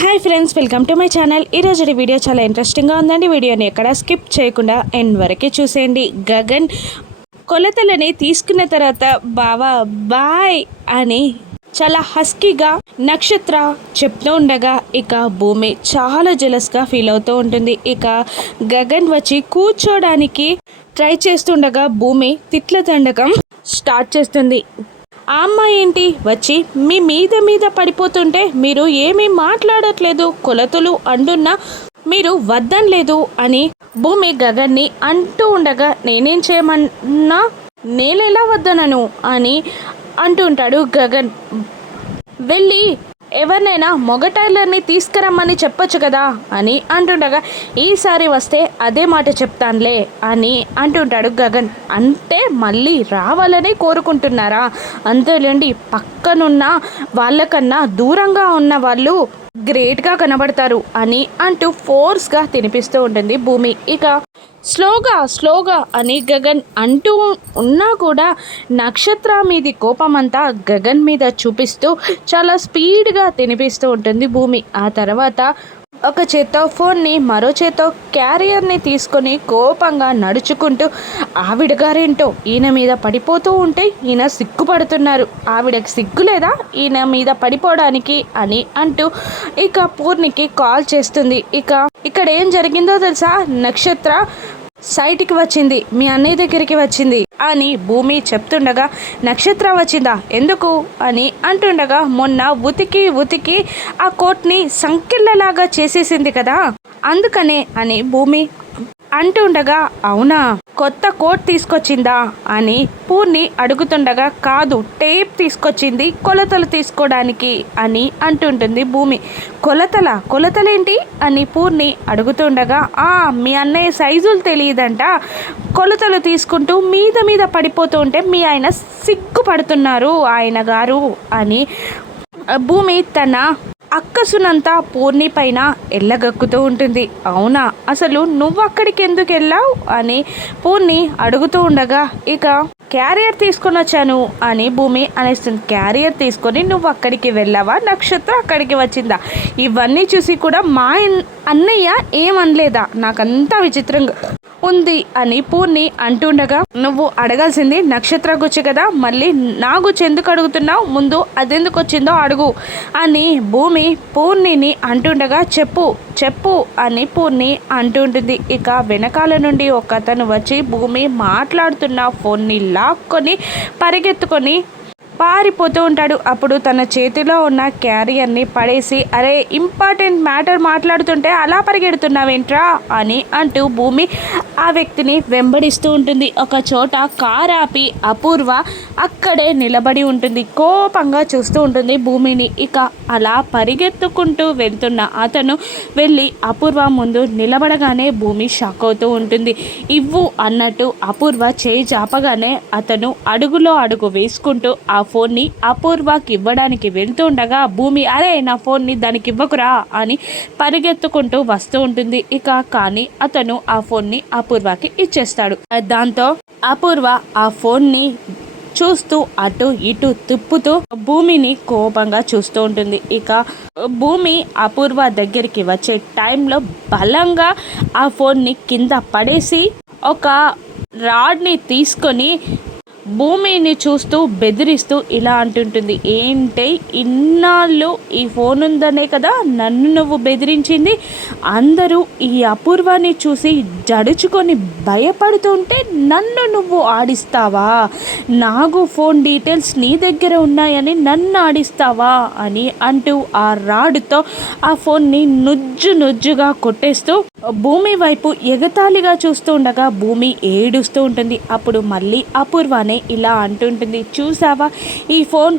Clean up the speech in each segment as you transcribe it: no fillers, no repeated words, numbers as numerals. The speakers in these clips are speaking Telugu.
Hi friends, welcome to my channel. ఈరోజు వీడియో చాలా ఇంట్రెస్టింగ్గా ఉందండి. వీడియోని ఎక్కడ స్కిప్ చేయకుండా ఎండ్ వరకే చూసేయండి. గగన్ కొలతలని తీసుకున్న తర్వాత బావా బాయ్ అని చాలా హస్కీగా నక్షత్ర చెప్తూ ఉండగా ఇక భూమి చాలా జెలస్గా ఫీల్ అవుతూ ఉంటుంది. ఇక గగన్ వచ్చి కూర్చోడానికి ట్రై చేస్తుండగా భూమి తిట్ల దండకం స్టార్ట్ చేస్తుంది. ఆ అమ్మాయి ఏంటి వచ్చి మీ మీద పడిపోతుంటే మీరు ఏమీ మాట్లాడట్లేదు, కొలతలు అంటున్నా మీరు వద్దనలేదు అని భూమి గగన్ని అంటూ ఉండగా నేనేం చేయమన్నా నేనెలా వద్దనను అని అంటుంటాడు గగన్. వెళ్ళి ఎవరినైనా మగ టైలర్ని తీసుకురమ్మని చెప్పొచ్చు కదా అని అంటుండగా ఈసారి వస్తే అదే మాట చెప్తానులే అని అంటుంటాడు గగన్. అంటే మళ్ళీ రావాలని కోరుకుంటున్నారా? అంతేలేండి, పక్కనున్న వాళ్ళకన్నా దూరంగా ఉన్న వాళ్ళు గ్రేట్గా కనబడతారు అని అంటూ ఫోర్స్గా తినిపిస్తూ ఉంటుంది భూమి. ఇక స్లోగా అని గగన్ అంటూ ఉన్నా కూడా నక్షత్ర మీది కోపమంతా గగన్ మీద చూపిస్తూ చాలా స్పీడ్గా తినిపిస్తూ ఉంటుంది భూమి. ఆ తర్వాత ఒక చేత్తో ఫోన్ని మరో చేత్తో క్యారియర్ని తీసుకొని కోపంగా నడుచుకుంటూ ఆవిడ గారేంటో ఈయన మీద పడిపోతూ ఉంటే ఈయన సిగ్గుపడుతున్నారు, ఆవిడకి సిగ్గు లేదా ఈయన మీద పడిపోవడానికి అని అంటూ ఇక పూర్ణికి కాల్ చేస్తుంది. ఇక్కడ ఏం జరిగిందో తెలుసా? నక్షత్ర సైట్కి వచ్చింది, మీ అన్నయ్య దగ్గరికి వచ్చింది అని భూమి చెప్తుండగా నక్షత్ర వచ్చిందా ఎందుకు అని అంటుండగా మొన్న ఉతికి ఆ కోట్ని సంకెళ్ళలాగా చేసేసింది కదా అందుకనే అని భూమి అంటుండగా అవునా, కొత్త కోట్ తీసుకొచ్చిందా అని పూర్ణి అడుగుతుండగా కాదు, టేప్ తీసుకొచ్చింది కొలతలు తీసుకోవడానికి అని అంటుంటుంది భూమి. కొలతలేంటి అని పూర్ణి అడుగుతుండగా మీ అన్నయ్య సైజులు తెలియదంట, కొలతలు తీసుకుంటూ మీద పడిపోతూ ఉంటే మీ ఆయన సిగ్గుపడుతున్నారు ఆయన గారు అని భూమి తన అక్కసునంతా పూర్ణి పైన ఎల్లగక్కుతూ ఉంటుంది. అవునా, అసలు నువ్వు అక్కడికి ఎందుకు వెళ్ళావు అని పూర్ణి అడుగుతూ ఉండగా ఇక క్యారియర్ తీసుకొని వచ్చాను అని భూమి అనేస్తుంది. క్యారియర్ తీసుకొని నువ్వు అక్కడికి వెళ్ళావా, నక్షత్ర అక్కడికి వచ్చిందా? ఇవన్నీ చూసి కూడా మా అన్నయ్య ఏమనలేదా? నాకంతా విచిత్రంగా ఉంది అని పూర్ణి అంటుండగా నువ్వు అడగాల్సింది నక్షత్ర గుచ్చి కదా, మళ్ళీ నా గుచ్చి ఎందుకు అడుగుతున్నావు? ముందు అదెందుకు వచ్చిందో అడుగు అని భూమి పూర్ణిని అంటుండగా చెప్పు అని పూర్ణి అంటుంటుంది. ఇక వెనకాల నుండి ఒక అతను వచ్చి భూమి మాట్లాడుతున్న ఫోన్ని లాక్కొని పరిగెత్తుకొని పారిపోతూ ఉంటాడు. అప్పుడు తన చేతిలో ఉన్న క్యారియర్ని పడేసి అరే ఇంపార్టెంట్ మ్యాటర్ మాట్లాడుతుంటే అలా పరిగెడుతున్నావేంట్రా అని అంటూ భూమి ఆ వ్యక్తిని వెంబడిస్తూ ఉంటుంది. ఒక చోట కార్ ఆపి అపూర్వ అక్కడే నిలబడి ఉంటుంది, కోపంగా చూస్తూ ఉంటుంది భూమిని. ఇక అలా పరిగెత్తుకుంటూ వెళ్తున్న అతను వెళ్ళి అపూర్వ ముందు నిలబడగానే భూమి షాక్ అవుతూ ఉంటుంది. ఇవ్వు అన్నట్టు అపూర్వ చేయి చాపగానే అతను అడుగులో అడుగు వేసుకుంటూ ఆ ఫోన్ని అపూర్వకి ఇవ్వడానికి వెళ్తుండగా భూమి అరే నా ఫోన్ని దానికి ఇవ్వకురా అని పరిగెత్తుకుంటూ వస్తూ ఉంటుంది. కానీ అతను ఆ ఫోన్ని అపూర్వకి ఇచ్చేస్తాడు. దాంతో అపూర్వ ఆ ఫోన్ని చూస్తూ అటు ఇటు తిప్పుతూ భూమిని కోపంగా చూస్తూ ఉంటుంది. ఇక భూమి అపూర్వ దగ్గరికి వచ్చే టైంలో బలంగా ఆ ఫోన్ని కింద పడేసి ఒక రాడ్ని తీసుకొని భూమిని చూస్తూ బెదిరిస్తూ ఇలా అంటుంటుంది, ఏంటి ఇన్నాళ్ళు ఈ ఫోన్ ఉందనే కదా నన్ను నువ్వు బెదిరించింది, అందరూ ఈ అపూర్వాన్ని చూసి జడుచుకొని భయపడుతుంటే నన్ను నువ్వు ఆడిస్తావా, నాకు ఫోన్ డీటెయిల్స్ నీ దగ్గర ఉన్నాయని నన్ను ఆడిస్తావా అని అంటూ ఆ రాడ్తో ఆ ఫోన్ని నుజ్జుగా కొట్టేస్తూ భూమి వైపు ఎగతాళిగా చూస్తూ ఉండగా భూమి ఏడుస్తూ ఉంటుంది. అప్పుడు మళ్ళీ అపూర్వానే ఇలా అంటుంటుంది, చూసావా ఈ ఫోన్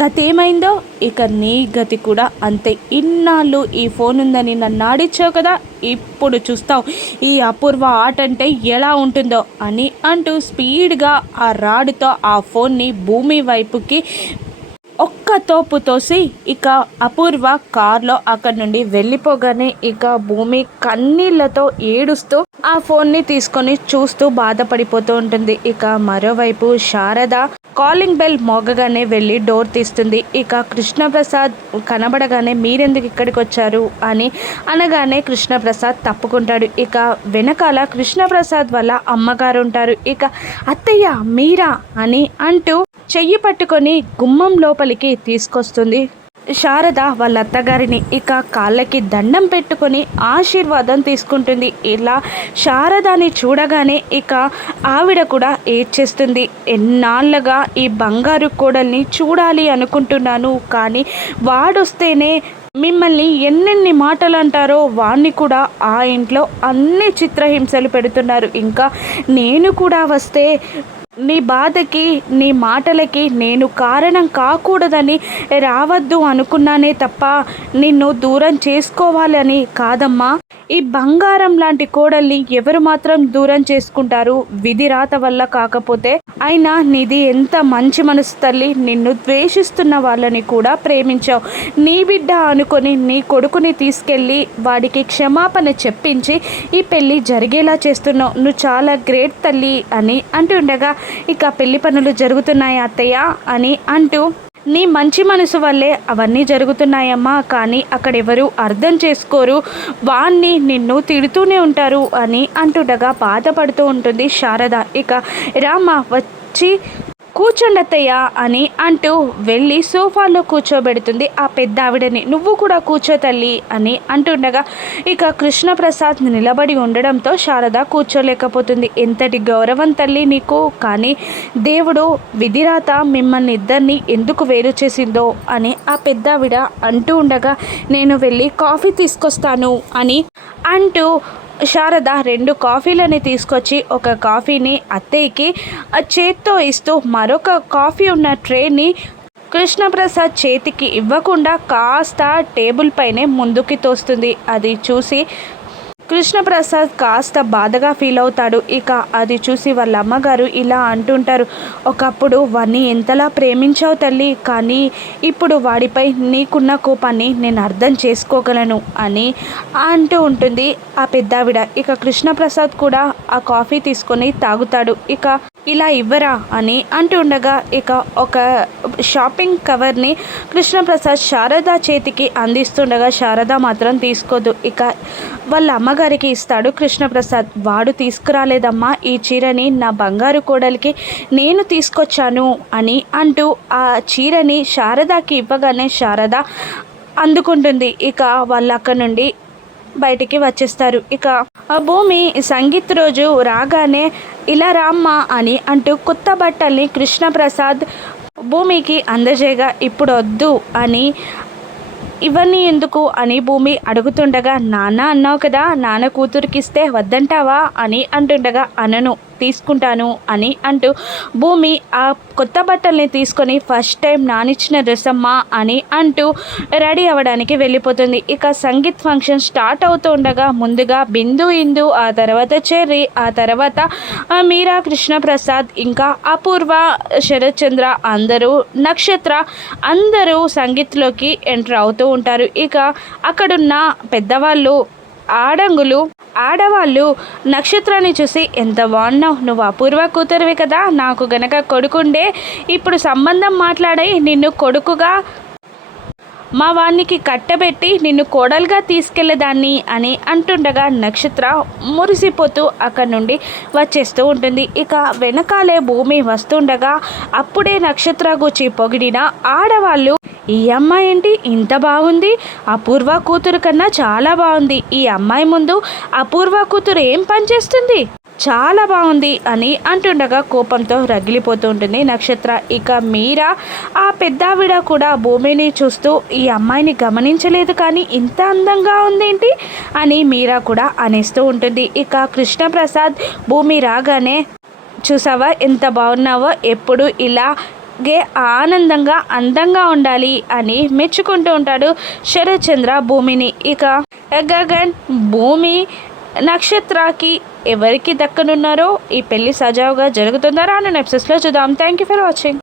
గతి ఏమైందో, ఇక నీ గతి కూడా అంతే, ఇన్నాళ్ళు ఈ ఫోన్ ఉందని నన్ను ఆడిచ్చావు కదా, ఇప్పుడు చూస్తావు ఈ అపూర్వ ఆట అంటే ఎలా ఉంటుందో అని అంటూ స్పీడ్గా ఆ రాడ్తో ఆ ఫోన్ని భూమి వైపుకి ఒక్క తోపు తోసి ఇక అపూర్వ కార్లో అక్కడి నుండి వెళ్ళిపోగానే ఇక భూమి కన్నీళ్లతో ఏడుస్తూ ఆ ఫోన్ని తీసుకొని చూస్తూ బాధపడిపోతూ ఉంటుంది. ఇక మరోవైపు శారద కాలింగ్ బెల్ మోగగానే వెళ్ళి డోర్ తీస్తుంది. ఇక కృష్ణప్రసాద్ కనబడగానే మీరెందుకు ఇక్కడికి వచ్చారు అని అనగానే కృష్ణప్రసాద్ తప్పుకుంటాడు. ఇక వెనకాల కృష్ణప్రసాద్ వల్ల అమ్మగారు ఉంటారు. ఇక అత్తయ్య మీరా అని అంటూ చెయ్యి పట్టుకొని గుమ్మం లోపలికి తీసుకొస్తుంది శారద వాళ్ళ అత్తగారిని. ఇక కాళ్ళకి దండం పెట్టుకొని ఆశీర్వాదం తీసుకుంటుంది. ఇలా శారదాని చూడగానే ఇక ఆవిడ కూడా ఏడ్చేస్తుంది. ఎన్నాళ్ళగా ఈ బంగారు కోడల్ని చూడాలి అనుకుంటున్నాను, కానీ వాడొస్తేనే మిమ్మల్ని ఎన్నెన్ని మాటలు అంటారో వాణ్ణి కూడా ఆ ఇంట్లో అన్ని చిత్రహింసలు పెడుతున్నారు. ఇంకా నేను కూడా వస్తే నీ బాధకి నీ మాటలకి నేను కారణం కాకూడదని రావద్దు అనుకున్నానే తప్ప నిన్ను దూరం చేసుకోవాలని కాదమ్మా. ఈ బంగారం లాంటి కోడల్ని ఎవరు మాత్రం దూరం చేసుకుంటారు, విధి రాత వల్ల కాకపోతే. అయినా నీది ఎంత మంచి మనసు తల్లి, నిన్ను ద్వేషిస్తున్న వాళ్ళని కూడా ప్రేమించావు. నీ బిడ్డ అనుకొని నీ కొడుకుని తీసుకెళ్ళి వాడికి క్షమాపణ చెప్పించి ఈ పెళ్ళి జరిగేలా చేస్తున్నావు. నువ్వు చాలా గ్రేట్ తల్లి అని అంటుండగా ఇక పెళ్లి పనులు జరుగుతున్నాయి అత్తయ్య అని అంటూ నీ మంచి మనసు వల్లే అవన్నీ జరుగుతున్నాయమ్మా, కానీ అక్కడెవరు అర్థం చేసుకోరు, వాణ్ణి నిన్ను తిడుతూనే ఉంటారు అని అంటుండగా బాధపడుతూ ఉంటుంది శారద. ఇక రామ వచ్చి కూర్చోండి అత్తయ్య అని అంటూ వెళ్ళి సోఫాలో కూర్చోబెడుతుంది ఆ పెద్ద ఆవిడని. నువ్వు కూడా కూర్చో తల్లి అని అంటుండగా ఇక కృష్ణప్రసాద్ నిలబడి ఉండడంతో శారద కూర్చోలేకపోతుంది. ఎంతటి గౌరవం తల్లి నీకు, కానీ దేవుడు విధిరాత మిమ్మల్ని ఇద్దరిని ఎందుకు వేరు చేసిందో అని ఆ పెద్ద ఆవిడ అంటూ ఉండగా నేను వెళ్ళి కాఫీ తీసుకొస్తాను అని అంటూ శారద 2 కాఫీలని తీసుకొచ్చి ఒక కాఫీని అత్తయ్యకి చేత్తో ఇస్తూ మరొక కాఫీ ఉన్న ట్రేని కృష్ణప్రసాద్ చేతికి ఇవ్వకుండా కాస్త టేబుల్ పైనే ముందుకి తోస్తుంది. అది చూసి కృష్ణప్రసాద్ కాస్త బాధగా ఫీల్ అవుతాడు. ఇక అది చూసి వాళ్ళ అమ్మగారు ఇలా అంటుంటారు, ఒకప్పుడు వాడిని ఎంతలా ప్రేమించావు తల్లి, కానీ ఇప్పుడు వాడిపై నీకున్న కోపాన్ని నేను అర్థం చేసుకోగలను అని అంటూ ఉంటుంది ఆ పెద్దావిడ. ఇక కృష్ణప్రసాద్ కూడా ఆ కాఫీ తీసుకొని తాగుతాడు. ఇక ఇలా ఇవ్వరా అని అంటుండగా ఇక ఒక షాపింగ్ కవర్ని కృష్ణప్రసాద్ శారద చేతికి అందిస్తుండగా శారద మాత్రం తీసుకోదు. ఇక వాళ్ళ అమ్మగారికి ఇస్తాడు కృష్ణప్రసాద్. వాడు తీసుకురాలేదమ్మా ఈ చీరని, నా బంగారు కోడలికి నేను తీసుకొచ్చాను అని అంటూ ఆ చీరని శారదకి ఇవ్వగానే శారద అందుకుంటుంది. ఇక వాళ్ళు అక్కడి నుండి బయటికి వచ్చేస్తారు. ఇక ఆ భూమి సంగీత్ రోజు రాగానే ఇలా రామ్మా అని అంటూ కొత్త బట్టల్ని కృష్ణప్రసాద్ భూమికి అందజేయగా ఇప్పుడు వద్దు అని ఇవన్నీ ఎందుకు అని భూమి అడుగుతుండగా నాన్న అన్నావు కదా, నాన్న కూతురికిస్తే వద్దంటావా అని అంటుండగా అనను, తీసుకుంటాను అని అంటూ భూమి ఆ కొత్త బట్టల్ని తీసుకొని ఫస్ట్ టైం నానిచ్చిన డ్రెస్ అమ్మా అని అంటూ రెడీ అవ్వడానికి వెళ్ళిపోతుంది. ఇక సంగీత్ ఫంక్షన్ స్టార్ట్ అవుతూ ఉండగా ముందుగా బిందు, ఇందు, ఆ తర్వాత చెర్రీ, ఆ తర్వాత మీరా, కృష్ణప్రసాద్, ఇంకా అపూర్వ, శరత్ చంద్ర, అందరూ నక్షత్ర అందరూ సంగీత్లోకి ఎంటర్ అవుతూ ఉంటారు. ఇక అక్కడున్న పెద్దవాళ్ళు ఆడంగులు ఆడవాళ్ళు నక్షత్రాన్ని చూసి ఎంత బాగున్నావు, నువ్వు అపూర్వ కూతురువి కదా, నాకు గనక కొడుకుండే ఇప్పుడు సంబంధం మాట్లాడి నిన్ను కొడుకుగా మా వానికి కట్టబెట్టి నిన్ను కోడలుగా తీసుకెళ్లేదాన్ని అని అంటుండగా నక్షత్ర మురిసిపోతూ అక్కడి నుండి వచ్చేస్తూ ఉంటుంది. ఇక వెనకాలే భూమి వస్తుండగా అప్పుడే నక్షత్ర గుచ్చి పొగిడిన ఆడవాళ్ళు, ఈ అమ్మాయి ఏంటి ఇంత బాగుంది, అపూర్వ కూతురు కన్నా చాలా బాగుంది, ఈ అమ్మాయి ముందు అపూర్వ కూతురు ఏం పనిచేస్తుంది, చాలా బాగుంది అని అంటుండగా కోపంతో రగిలిపోతూ ఉంటుంది నక్షత్ర. ఇక మీరా ఆ పెద్దావిడ కూడా భూమిని చూస్తూ ఈ అమ్మాయిని గమనించలేదు కానీ ఇంత అందంగా ఉందేంటి అని మీరా కూడా అనేస్తూ ఉంటుంది. ఇక కృష్ణప్రసాద్ భూమి రాగానే చూసావా ఎంత బాగున్నావో, ఎప్పుడు ఇలాగే ఆనందంగా అందంగా ఉండాలి అని మెచ్చుకుంటూ ఉంటాడు శరత్ చంద్ర భూమిని. ఇక గగన్ భూమి నక్షత్రకి ఎవరికి దక్కనున్నారో ఈ పెళ్లి సజావుగా జరుగుతుందా రాను ఎపిసోడ్స్లో చూద్దాం. Thank you for watching.